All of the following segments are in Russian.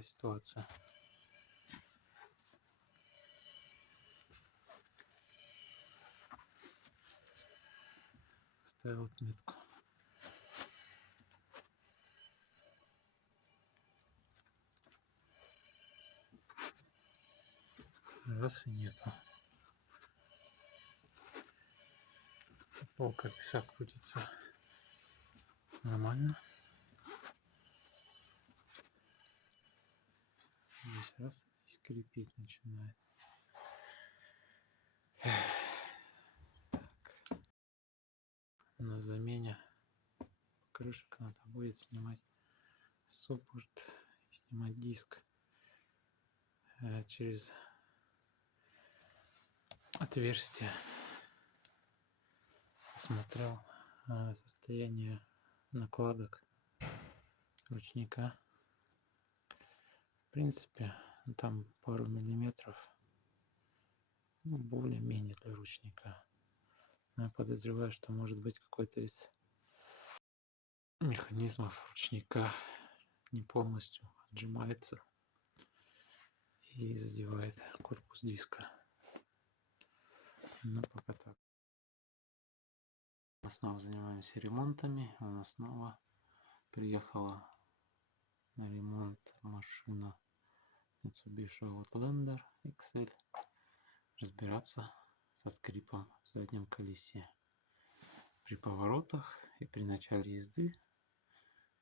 такая ситуация. Ставил отметку. Раз и нету. Полка веса крутится нормально. Здесь раз и скрипеть начинает. Так. На замене крышек надо будет снимать суппорт и снимать диск через отверстие. Посмотрел состояние накладок ручника. В принципе, там пару миллиметров, ну, более-менее для ручника. Но я подозреваю, что может быть какой-то из механизмов ручника не полностью отжимается и задевает корпус диска. Но пока так. Мы снова занимаемся ремонтами. У нас снова приехала на ремонт машина Mitsubishi Outlander XL. Разбираться со скрипом в заднем колесе. При поворотах и при начале езды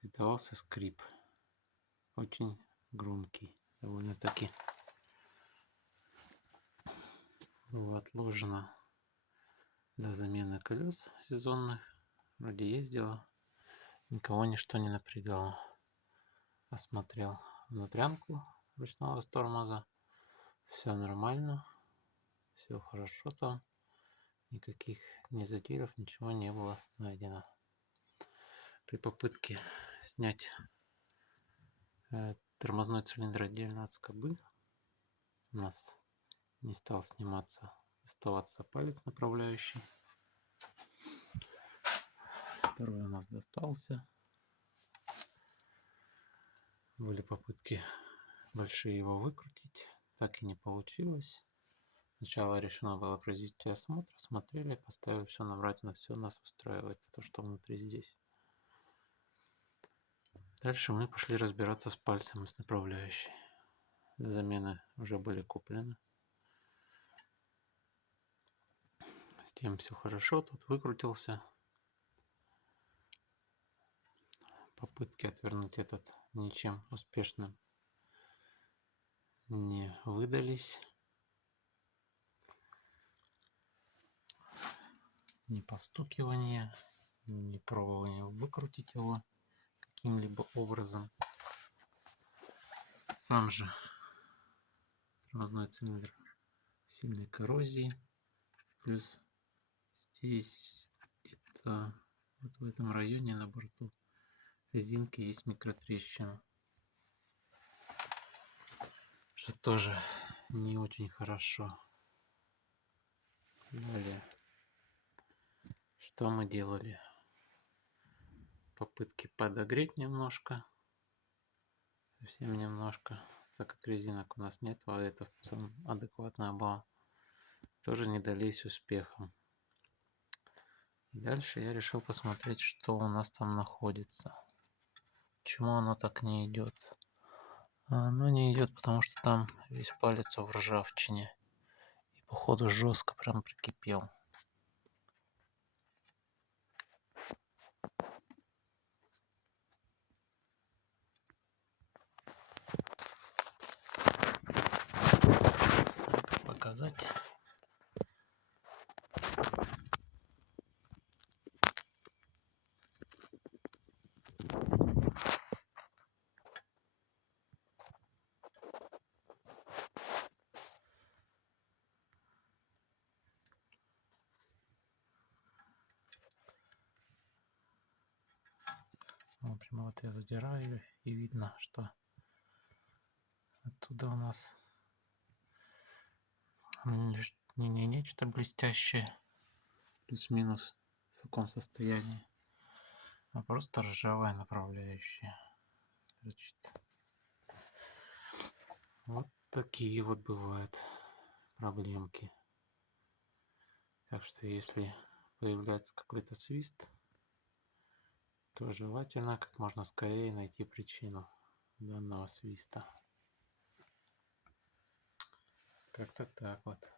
издавался скрип. Очень громкий, довольно-таки. Было отложено до замены колес сезонных. Вроде ездила, никого ничто не напрягало. Осмотрел внутрянку ручного тормоза. Все нормально, все хорошо там. Никаких ни задиров, ничего не было найдено. При попытке снять тормозной цилиндр отдельно от скобы у нас не стал доставаться палец направляющий. Второй у нас достался. Были попытки большие его выкрутить, так и не получилось. Сначала решено было произвести осмотр, смотрели, поставили все набрать, на все нас устраивает, то, что внутри здесь. Дальше мы пошли разбираться с пальцем и с направляющей. Замены уже были куплены. С тем все хорошо, тут выкрутился. Попытки отвернуть этот ничем успешным не выдались. Ни постукивания, ни пробования выкрутить его каким-либо образом. Сам же тормозной цилиндр сильной коррозии. Плюс здесь где-то вот в этом районе на борту резинки есть микротрещина. Что тоже не очень хорошо. Далее. Что мы делали? Попытки подогреть немножко. Совсем немножко. Так как резинок у нас нет, а это в целом адекватная была. Тоже не дались успехом. И дальше я решил посмотреть, что у нас там находится. Почему оно так не идет? Оно не идет, потому что там весь палец в ржавчине. И походу жестко прям прикипел. Показать. Прямо вот я задираю, и видно, что оттуда у нас не нечто блестящее, плюс-минус в таком состоянии, а просто ржавая направляющая. Значит, Вот такие вот бывают проблемки. Так что если появляется какой-то свист, то желательно как можно скорее найти причину данного свиста. Как-то так вот.